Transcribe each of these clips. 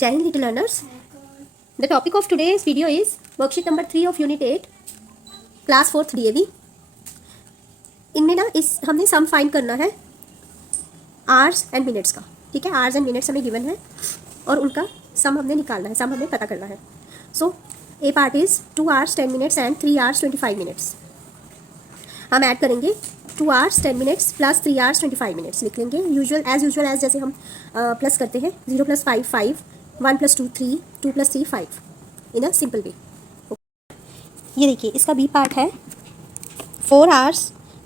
Jai Hind little learners. The topic of today's video is worksheet number 3 of unit 8 class 4th DAV. इनमें ना इस हमने sum find करना है hours and minutes का. ठीक है, आवर्स एंड मिनट्स हमें गिवन है और उनका सम हमने निकालना है, सम हमें पता करना है. So A part is 2 hours 10 minutes and 3 hours 25 minutes. हम ऐड करेंगे 2 hours 10 minutes plus 3 hours 25 minutes. लिख लेंगे यूजुअल एज जैसे हम प्लस करते हैं. 0 + 5 5, 1 + 2 3, 2 + 3 5 इन अ सिंपल वे. ये देखिए इसका बी पार्ट है 4 hours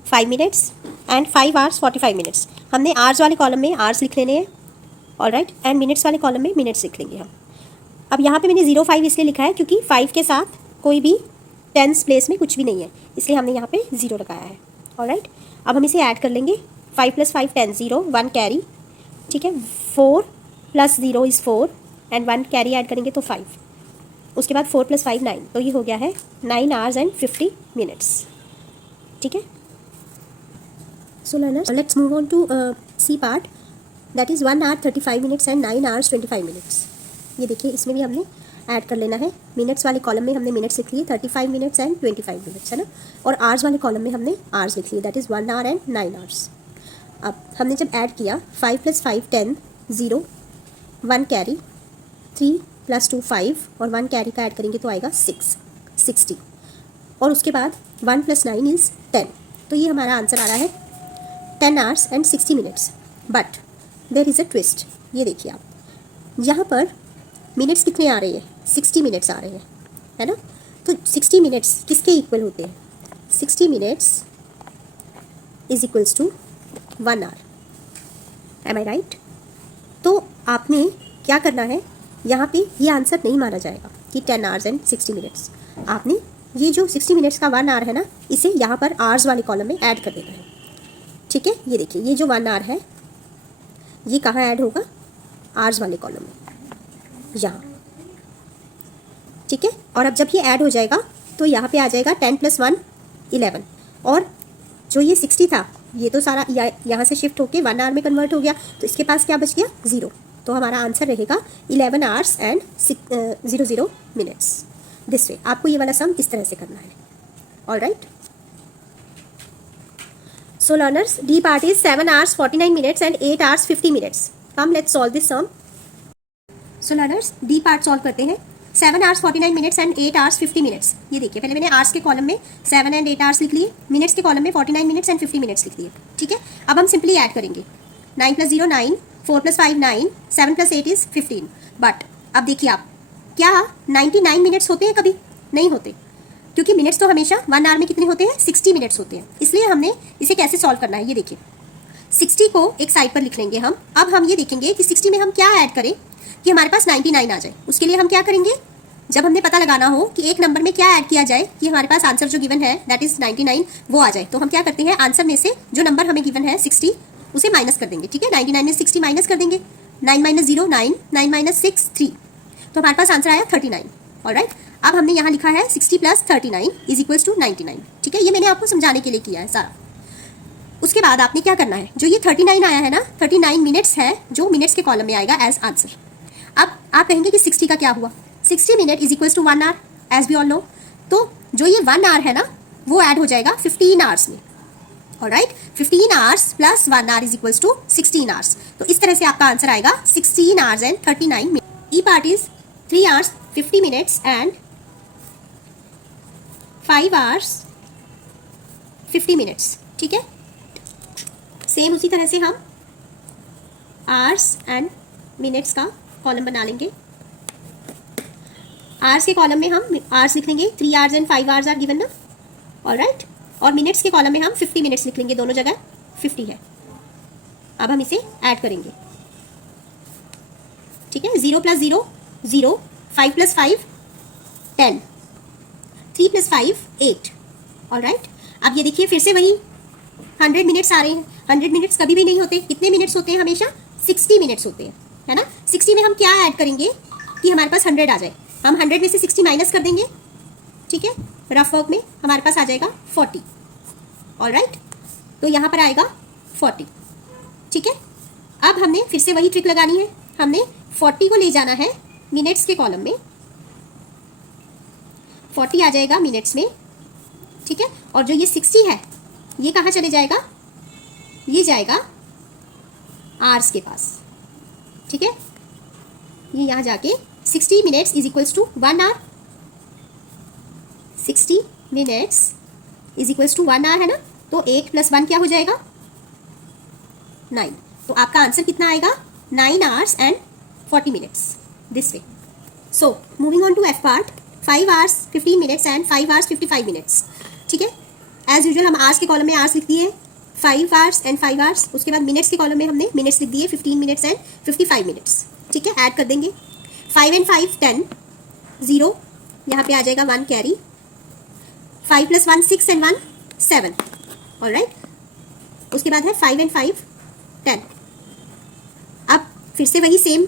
5 minutes and 5 hours 45 minutes. हमने आवर्स वाले कॉलम में आवर्स लिख लेने हैं, ऑलराइट, एंड मिनट्स वाले कॉलम में मिनट्स लिख लेंगे हम. अब यहाँ पे मैंने 0 5 इसलिए लिखा है क्योंकि 5 के साथ कोई भी टेंस प्लेस में कुछ भी नहीं है, इसलिए हमने यहाँ पे 0 लगाया है. ऑलराइट, अब हम इसे ऐड कर लेंगे. 5 + 5 10, 0 1 कैरी. ठीक है, 4 + 0 इज़ 4 एंड 1 कैरी ऐड करेंगे तो 5. उसके बाद 4 + 5 9, तो ये हो गया है 9 hours and 50 minutes. ठीक है, so learners, let's move on to C part, that is 1 hour 35 minutes and 9 hours 25 minutes. ये देखिए इसमें भी हमने ऐड कर लेना है. मिनट्स वाले कॉलम में हमने मिनट्स लिख लिए 35 minutes एंड 25 minutes, है ना, और आवर्स वाले कॉलम में हमने आवर्स लिख लिए, that is 1 hour and 9 hours. अब हमने जब ऐड किया 5 + 5 10, 0 1 कैरी, 3 + 2 5 और 1 कैरी का ऐड करेंगे तो आएगा 6 60, और उसके बाद 1 + 9 इज़ 10. तो ये हमारा आंसर आ रहा है 10 hours and 60 minutes. But there is a twist. ये देखिए आप, यहाँ पर मिनट्स कितने आ रहे हैं? 60 minutes आ रहे हैं, है ना. तो 60 minutes किसके इक्वल होते हैं? 60 minutes is equals to 1 hour. Am I right? तो आपने क्या करना है, यहाँ पे ये आंसर नहीं माना जाएगा कि 10 hours and 60 minutes. आपने ये जो 60 minutes का 1 hour है ना, इसे यहाँ पर आवर्स वाले कॉलम में ऐड कर देना है. ठीक है, ये देखिए ये जो 1 hour है ये कहाँ ऐड होगा? आवर्स वाले कॉलम में, यहाँ. ठीक है, और अब जब ये ऐड हो जाएगा तो यहाँ पे आ जाएगा 10 + 1 11, और जो ये 60 था ये तो सारा यहाँ से शिफ्ट होके 1 hour में कन्वर्ट हो गया, तो इसके पास क्या बच गया? 0. तो हमारा आंसर रहेगा 11 hours and 00 minutes. This way आपको ये वाला सम इस तरह से करना है. Alright, so learners, D part is 7 hours 49 minutes and 8 hours 50 minutes. Come let's solve this sum. So learners, D part solve करते हैं. 7 hours 49 minutes and 8 hours 50 minutes. ये देखिए पहले मैंने आवर्स के कॉलम में 7 and 8 hours लिख लिए, मिनट्स के कॉलम में 49 minutes and 50 minutes लिख दिए. ठीक है, अब हम सिंपली ऐड करेंगे. 9 + 0 9, 4 + 5 9, 7 + 8 इज 15. बट अब देखिए आप, क्या 99 minutes होते हैं? कभी नहीं होते, क्योंकि मिनट्स तो हमेशा 1 hour में कितने होते हैं? 60 minutes होते हैं. इसलिए हमने इसे कैसे सॉल्व करना है, ये देखिए 60 को एक साइड पर लिख लेंगे हम. अब हम ये देखेंगे कि 60 में हम क्या ऐड करें कि हमारे पास 99 आ जाए. उसके लिए हम क्या करेंगे, जब हमने पता लगाना हो कि एक नंबर में क्या ऐड किया जाए कि हमारे पास आंसर जो गिवन है दैट इज 99 वो आ जाए, तो हम क्या करते हैं, आंसर में से जो नंबर हमें गिवन है 60 उसे माइनस कर देंगे. ठीक है, 99 में 60 माइनस कर देंगे. 9 - 0 9, 9 - 6 3, तो हमारे पास आंसर आया 39. ऑलराइट, अब हमने यहाँ लिखा है 60 + 39 इज इक्वल्स टू 99. ठीक है, ये मैंने आपको समझाने के लिए किया है सारा. उसके बाद आपने क्या करना है, जो ये 39 आया है ना, 39 मिनट्स है जो मिनट्स के कॉलम में आएगा एज आंसर. अब आप कहेंगे कि 60 का क्या हुआ? 60 minute is equals to 1 hour as we all know. तो जो ये 1 hour है ना वो ऐड हो जाएगा 15 hours में. Alright, 15 hours + 1 hour is equals to 16 hours. तो इस तरह से आपका आंसर आएगा 16 hours and 39 minutes. E part is 3 hours 50 minutes and 5 hours 50 minutes. ठीक है, सेम उसी तरह से हम आवर्स एंड मिनट्स का कॉलम बना लेंगे. आवर्स के कॉलम में हम आवर्स लिख लेंगे, 3 hours and 5 hours are given ना. ऑलराइट, और मिनट्स के कॉलम में हम 50 minutes लिख लेंगे, दोनों जगह 50 है. अब हम इसे ऐड करेंगे. ठीक है, 0 + 0 0, 5 + 5 10, 3 + 5 8. ऑलराइट, अब ये देखिए फिर से वही 100 minutes आ रहे हैं. 100 minutes कभी भी नहीं होते. कितने मिनट्स होते हैं? हमेशा 60 minutes होते हैं, है ना. 60 में हम क्या ऐड करेंगे कि हमारे पास 100 आ जाए? हम 100 में से 60 माइनस कर देंगे. ठीक है, रफ वर्क में हमारे पास आ जाएगा 40. ऑलराइट, तो यहाँ पर आएगा 40. ठीक है, अब हमने फिर से वही ट्रिक लगानी है. हमने 40 को ले जाना है मिनट्स के कॉलम में, 40 आ जाएगा मिनट्स में, ठीक है। और जो ये 60 है ये कहाँ चले जाएगा, ये जाएगा आवर्स के पास, ठीक है। ये यहाँ जाके 60 minutes is equals to 1 hour, 60 minutes is equals to 1 hour है ना, तो 8 + 1 क्या हो जाएगा 9। तो आपका आंसर कितना आएगा 9 hours and 40 minutes this way. So moving on to F part, 5 hours 15 minutes and 5 hours 55 minutes, ठीक है। एज यूजुअल हम आवर्स के कॉलम में आवर्स लिख दिए 5 आवर्स एंड 5 आवर्स, उसके बाद मिनट्स के कॉलम में हमने मिनट्स लिख दिए 15 मिनट्स एंड 55 मिनट्स, ठीक है। ऐड कर देंगे 5 and 5 10, 0 यहाँ पे आ जाएगा 1 कैरी, 5 + 1 6 and 1 7, ऑलराइट। उसके बाद है 5 and 5 10। अब फिर से वही सेम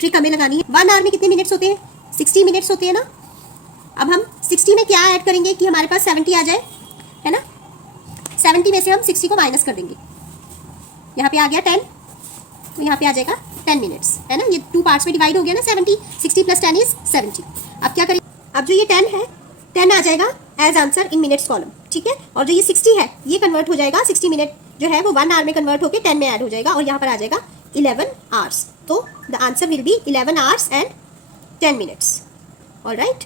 ट्रिक हमें लगानी है। 1 आवर में कितने मिनट्स होते हैं 60 मिनट्स होते हैं ना। अब हम 60 में क्या ऐड करेंगे कि हमारे पास 70 आ जाए, है ना। 70 में से हम 60 को माइनस कर देंगे, यहाँ पे आ गया 10, तो यहाँ पे आ जाएगा 10 मिनट्स, है ना। ये 2 पार्ट्स में डिवाइड हो गया ना 70, 60 + 10 इज 70। अब क्या करेंगे, अब जो ये 10 है 10 आ जाएगा as answer in minutes column, ठीक है। और जो ये 60 है ये कन्वर्ट हो जाएगा, 60 मिनट जो है वो 1 आवर में कन्वर्ट होकर 10 में ऐड हो जाएगा, और यहाँ पर आ जाएगा 11 आवर्स। तो the answer will be 11 hours and 10 minutes, alright.